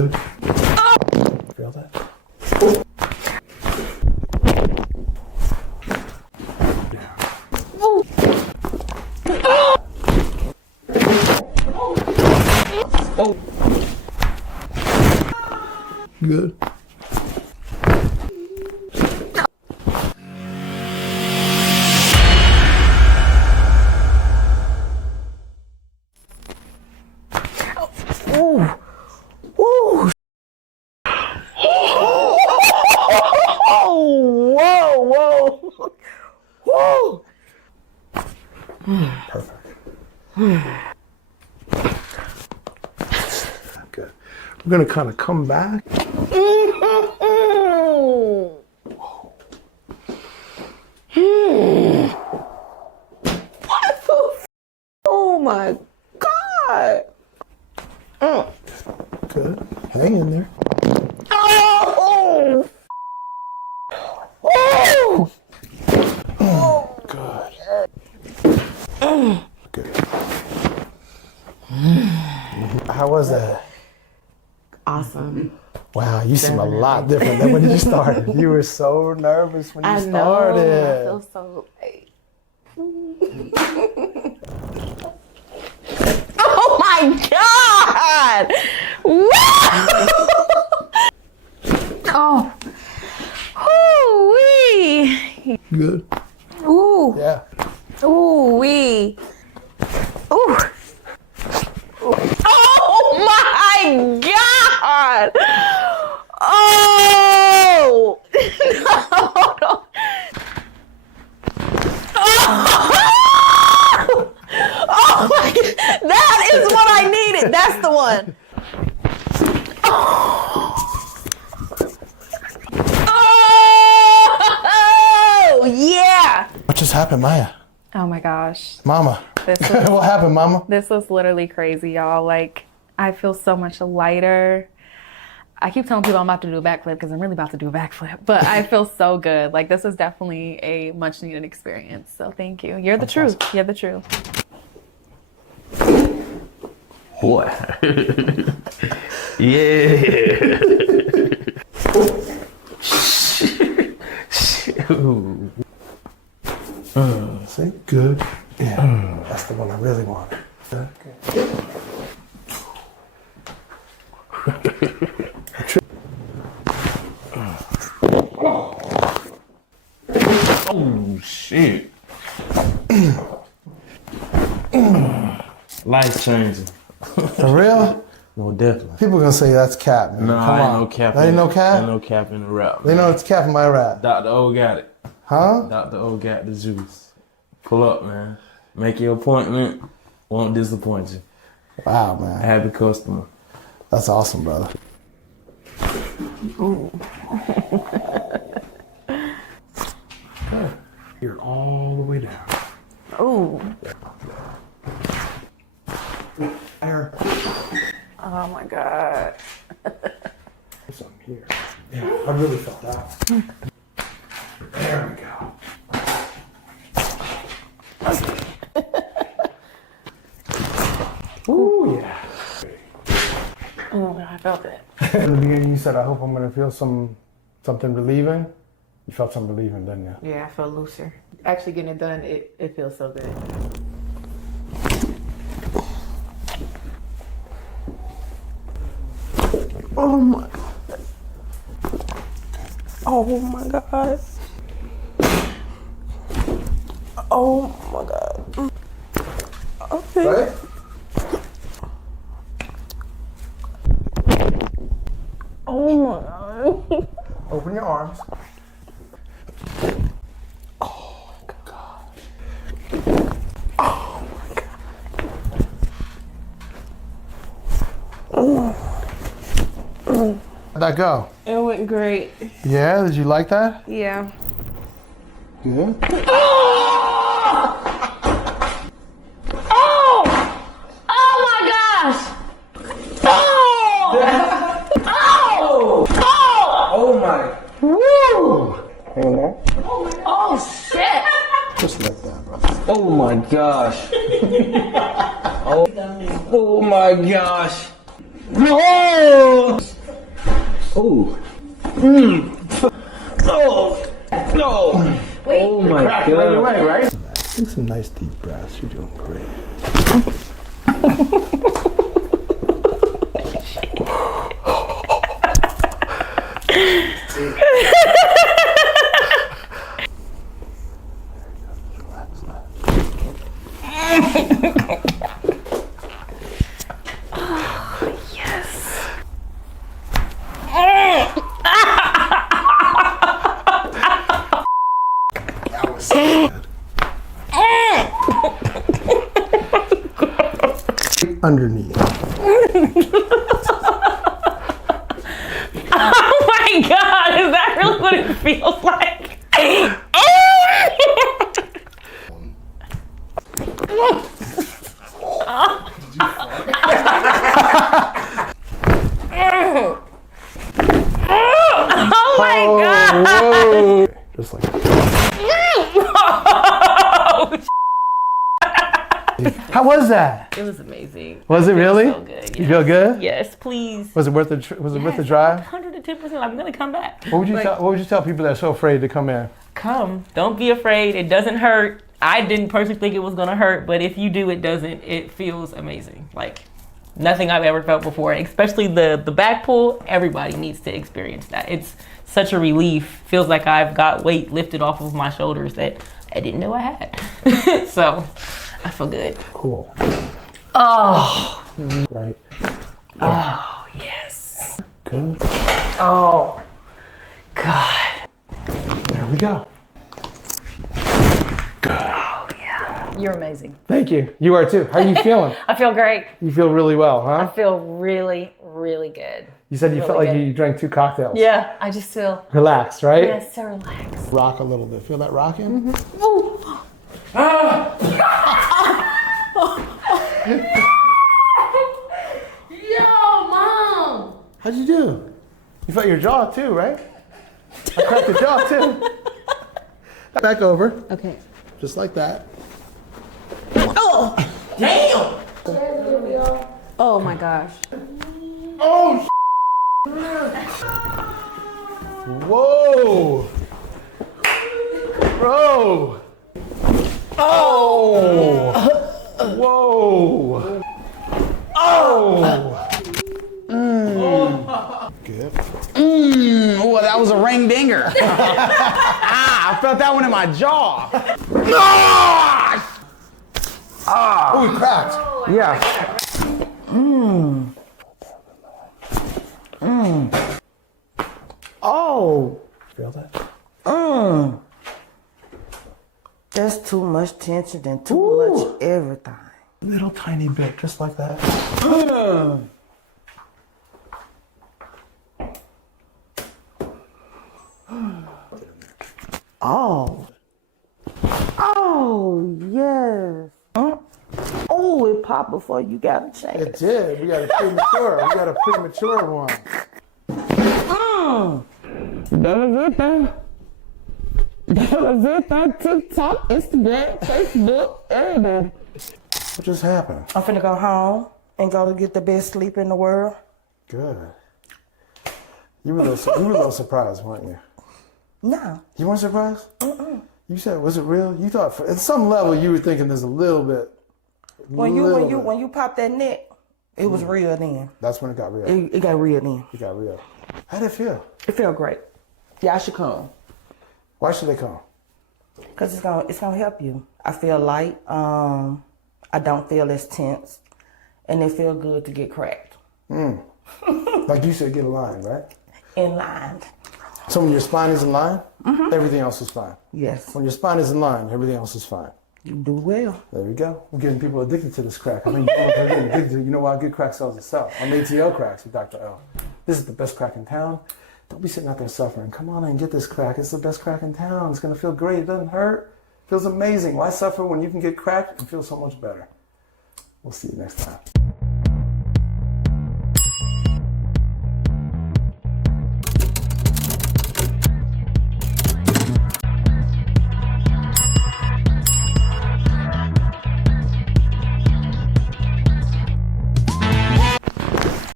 Feel that? Oh. Good. Ooh. Ooh. Whoa, whoa. Whoa. Perfect. Good. We're going to kind of come back. What the oh my God. Good. Hang in there. Oh. Oh. Good. Good. How was that? Awesome. Wow, you seem a lot different than when you started. You were so nervous when you started. I feel so like. Oh my God! Oh. Ooh-wee. Good. Ooh. Yeah. Ooh-wee. Ooh. Oh my God! Oh! No. Oh my God! That is what I needed. That's the one. Oh yeah! What just happened, Maya? Oh my gosh. Mama. This was, What happened, Mama? this was literally crazy, y'all. Like, I feel so much lighter. I keep telling people I'm about to do a backflip because I'm really about to do a backflip, but I feel so good. Like, this is definitely a much needed experience. So thank you. You're the truth. awesome. You're the truth. Boy. Yeah. See? Good. Yeah. That's the one I really wanted. Okay. Oh shit. Life changing. For real? No, definitely. People gonna say that's cap, man. No, Come ain't on. no cap. That ain't no cap? Ain't no cap in the rap. They know it's cap in my rap. Dr.O got it. Huh? Dr.O got the juice. Pull up, man. Make your appointment. Won't disappoint you. Wow, man. Happy customer. That's awesome, brother. You're all the way down. Ooh. There. Oh my God. Something here. Yeah, I really felt that. There we go. Ooh, yeah. Oh, I felt it. In the beginning, you said, I hope I'm going to feel something relieving. You felt something relieving, didn't you? Yeah, I feel looser. Actually getting it done, it feels so good. Oh, my. Oh my God. Oh my God. Okay. Right? Oh my God. Open your arms. Oh my God. Oh my God. How'd that go? It went great. Yeah? Did you like that? Yeah. Good. Oh my. Woo! Hang in there. Oh shit! Just like that, brother. Oh my gosh. Oh my gosh. No! Oh. Oh. No. Oh my God. Right away, right? Take some nice deep breaths. You're doing great. That was so good. Underneath. Oh my God, is that really what it feels like? Oh my God. Whoa. Just like that. How was that? It was amazing. Was it really? So good. You feel good? Yes, please. Was it worth the worth the drive? 110%. I'm gonna come back. What would you tell people that are so afraid to come in? Come. Don't be afraid. It doesn't hurt. I didn't personally think it was gonna hurt, but if you do, it doesn't. It feels amazing. Like nothing I've ever felt before. Especially the back pull. Everybody needs to experience that. It's such a relief. Feels like I've got weight lifted off of my shoulders that I didn't know I had. So I feel good. Cool. Oh. Right. Oh yes. Good. Oh God. There we go. Good. Oh yeah. You're amazing. Thank you. You are too. How are you feeling? I feel great. You feel really well, I huh? feel really, really good. You said you really felt like good. you drank 2 cocktails. Yeah, I just feel Relaxed, right? yes, so relaxed. Rock a little bit. Feel that rocking? Ooh. Yo, Mom! How'd you do? You felt your jaw too, right? I cracked the jaw too. Back over. Okay. Just like that. Oh! Damn! Oh my gosh. Oh! Whoa! Bro! Oh! Whoa! Oh! Good. Oh, that was a ring dinger. I felt that one in my jaw. Oh, it cracked. Yeah. Oh. Feel that? That's too much tension and too much everything. Little tiny bit, just like that. Oh. Oh, yes. Oh, it popped before you got a chance. It did. We got a premature. We got a premature one. TikTok, Instagram, Facebook, everything. What just happened? I'm finna go home and go to get the best sleep in the world. Good. You were a little surprised, weren't you? No. You weren't surprised? You said, was it real? You thought, at some level, you were thinking there's a little bit. When you popped that neck, it was real then. That's when it got real. It got real then. It got real. How did it feel? It felt great. Y'all should come. Why should they come? Cause it's gonna help you. I feel light. I don't feel as tense, and it feel good to get cracked. Like you said, get aligned, right? In line. So when your spine is in line, everything else is fine. Yes. When your spine is in line, everything else is fine. You do well. There we go. We're getting people addicted to this crack. I mean, people are getting addicted to, you know why good crack sells itself. I'm Atl Cracks with Dr.O. This is the best crack in town. Don't be sitting out there suffering. Come on and get this crack. It's the best crack in town. It's going to feel great. It doesn't hurt. It feels amazing. Why suffer when you can get cracked and feel so much better? We'll see you next time.